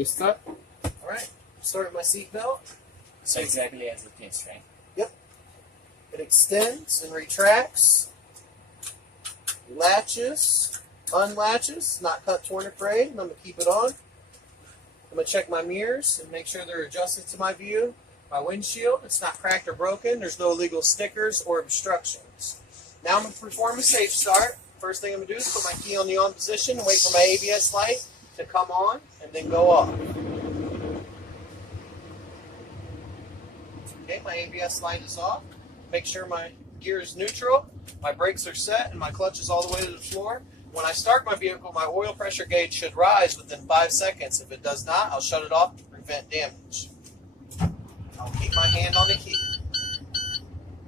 You start? All right. Start my seat belt. So exactly as it is, right? Yep. It extends and retracts. Latches, unlatches, not cut, torn, or frayed. I'm going to keep it on. I'm going to check my mirrors and make sure they're adjusted to my view. My windshield, it's not cracked or broken. There's no illegal stickers or obstructions. Now I'm going to perform a safe start. First thing I'm going to do is put my key on the on position and wait for my ABS light to come on and then go off. Okay, my ABS light is off. Make sure my gear is neutral, my brakes are set, and my clutch is all the way to the floor. When I start my vehicle, my oil pressure gauge should rise within 5 seconds. If it does not, I'll shut it off to prevent damage. I'll keep my hand on the key.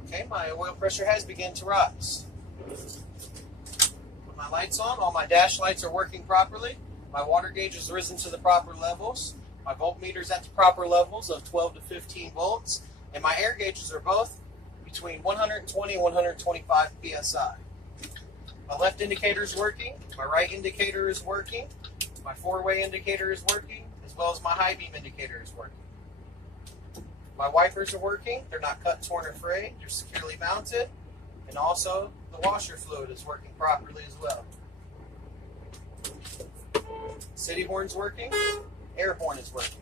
Okay, my oil pressure has begun to rise. Put my lights on. All my dash lights are working properly. My water gauge has risen to the proper levels. My voltmeter is at the proper levels of 12 to 15 volts. And my air gauges are both between 120 and 125 psi. My left indicator is working. My right indicator is working. My four-way indicator is working, as well as my high beam indicator is working. My wipers are working. They're not cut, torn, or frayed. They're securely mounted. And also, the washer fluid is working properly as well. City horn's working. Air horn is working.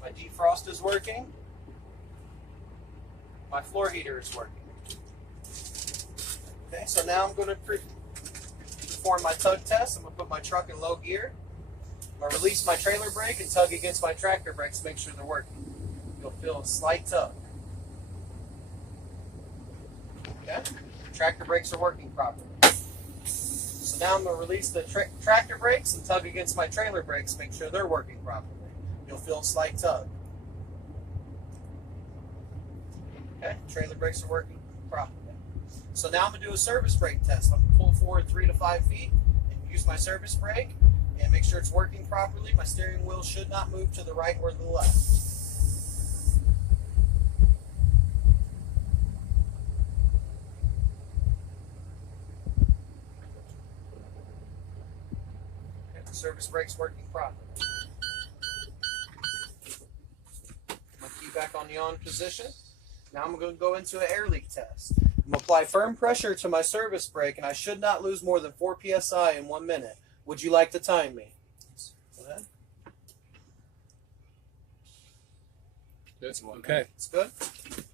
My defrost is working. My floor heater is working. Okay, so now I'm going to perform my tug test. I'm going to put my truck in low gear. I'm going to release my trailer brake and tug against my tractor brakes to make sure they're working. You'll feel a slight tug. Okay, tractor brakes are working properly. So now I'm going to release the tractor brakes and tug against my trailer brakes to make sure they're working properly. You'll feel a slight tug. Okay, trailer brakes are working properly. So now I'm going to do a service brake test. I'm going to pull forward 3 to 5 feet and use my service brake and make sure it's working properly. My steering wheel should not move to the right or the left. Okay, the service brake's working properly. My key back on the on position. Now I'm going to go into an air leak test. I'm going to apply firm pressure to my service brake, and I should not lose more than 4 psi in 1 minute. Would you like to time me? Go ahead. That's okay. It's good?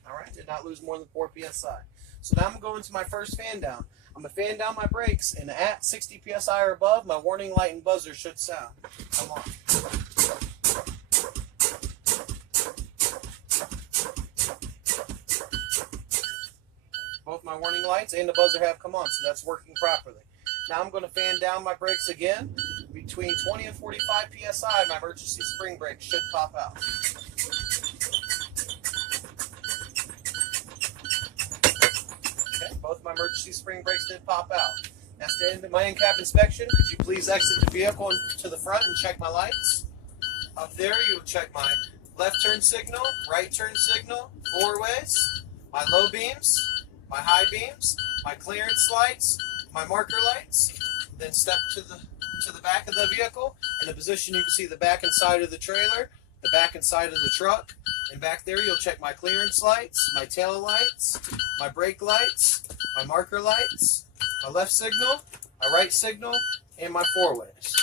All right, did not lose more than 4 psi. So now I'm going to go into my first fan down. I'm going to fan down my brakes, and at 60 psi or above, my warning light and buzzer should sound. Come on. Both my warning lights and the buzzer have come on, so that's working properly. Now I'm going to fan down my brakes again. Between 20 and 45 psi, my emergency spring brake should pop out. Okay, both my emergency spring brakes did pop out. That's the end of my in-cab inspection. Could you please exit the vehicle to the front and check my lights? Up there, you'll check my left turn signal, right turn signal, four ways, my low beams, my high beams, my clearance lights, my marker lights. Then step to the back of the vehicle. In a position you can see the back and side of the trailer, the back and side of the truck, and back there you'll check my clearance lights, my tail lights, my brake lights, my marker lights, my left signal, my right signal, and my four ways.